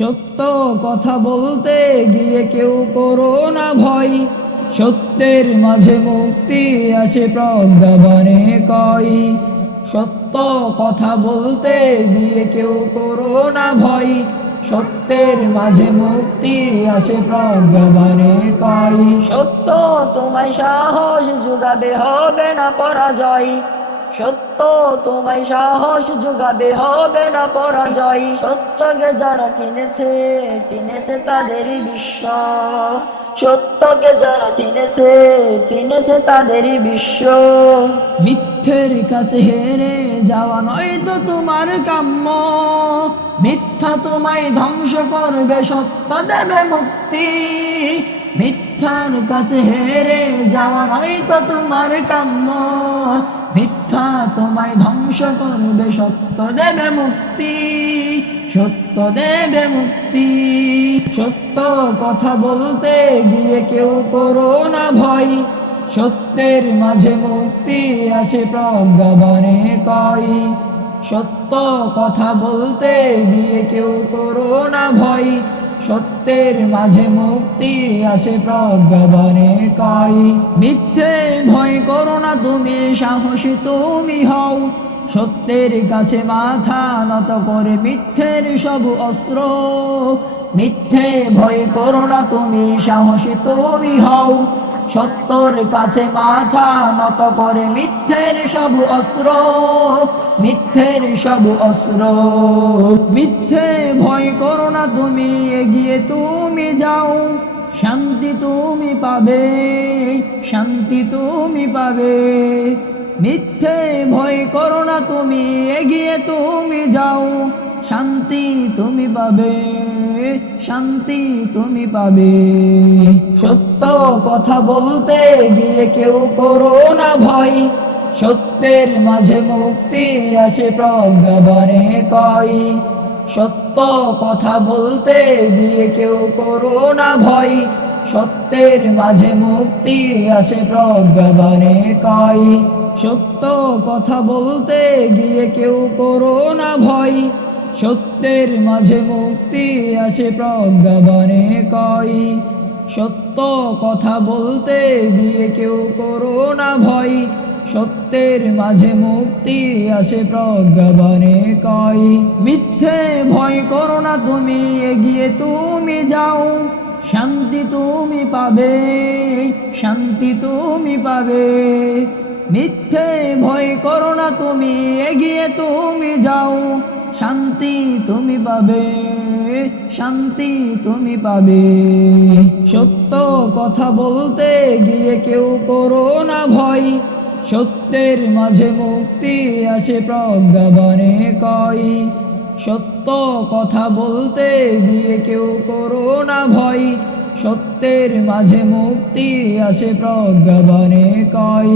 সত্য কথা বলতে গিয়ে কেউ করো না ভয়, সত্যের মাঝে মুক্তি আছে প্রজ্ঞাবানে কয়। সত্য কথা বলতে গিয়ে কেউ করো না ভয়, সত্যের মাঝে মুক্তি আছে প্রজ্ঞাবানে কয়। সত্য তোমায় সাহস যোগাবে, হবে না পরাজয়। সত্য তোমায় সাহস যোগাবে, হবে না পরাজয়। সত্যকে যারা চিনেছে, চিনেছে তাদেরই বিশ্ব। সত্যকে যারা চিনেছে, চিনেছে তাদেরই বিশ্ব। মিথ্যের কাছে হেরে যাওয়া নয় তো তোমার কাম্য, মিথ্যা তোমায় ধ্বংস করবে, সত্য দেবে মুক্তি। মিথ্যার কাছে হেরে যাওয়া নয় তো তোমার কাম্য, মিথ্যা তোমায় ধ্বংস করবে, সত্য দেবে মুক্তি। সত্য দেবে মুক্তি। সত্য কথা বলতে গিয়ে কেউ করো না ভয়, সত্যের মাঝে মুক্তি আছে প্রজ্ঞাবানে কয়। সত্য কথা বলতে গিয়ে কেউ করো না ভয়, সত্যের মাঝে মুক্তি আছে প্রজ্ঞাবানে কয়। মিথ্যে ভয় করো না তুমি, সাহসী তুমি হও। সত্যের কাছে মাথা নত করে মিথ্যের সব অস্ত্র। মিথ্যে ভয় করো না তুমি, সাহসী তুমি হও। সত্যর কাছে মাথা নত করে মিথ্যের সব অস্ত্র, মিথ্যের সব অস্ত্র। মিথ্যে ভয় করো না তুমি, এগিয়ে তুমি যাও। শান্তি তুমি পাবে, শান্তি তুমি পাবে। মিথ্যে ভয় করো না তুমি, এগিয়ে তুমি যাও। শান্তি তুমি পাবে, শান্তি তুমি পাবে। সত্য কথা বলতে গিয়ে কেউ করো না ভয়, সত্যের মাঝে মুক্তি আছে প্রজ্ঞাবানে কয়। সত্য কথা বলতে গিয়ে কেউ করো না ভয়, সত্যের মাঝে মুক্তি আছে প্রজ্ঞাবানে কয়। সত্য কথা বলতে গিয়ে কেউ করো না ভয়, সত্যের মাঝে মুক্তি আছে প্রজ্ঞাবানে কয়। সত্য কথা বলতে গিয়ে কেউ করো না ভয়, সত্যের মাঝে মুক্তি আছে প্রজ্ঞাবানে কয়। মিথ্যে ভয় করো না তুমি, এগিয়ে তুমি যাও। শান্তি তুমি পাবে, শান্তি তুমি পাবে। মিথ্যে ভয় করো না তুমি, এগিয়ে তুমি যাও। শান্তি তুমি পাবে, শান্তি তুমি পাবে। সত্য কথা বলতে গিয়ে কেউ করো না ভয়, সত্যের মাঝে মুক্তি আছে প্রজ্ঞাবানে কয়। সত্য কথা বলতে গিয়ে কেউ করো না ভয়, সত্যের মাঝে মুক্তি আছে প্রজ্ঞাবানে কয়।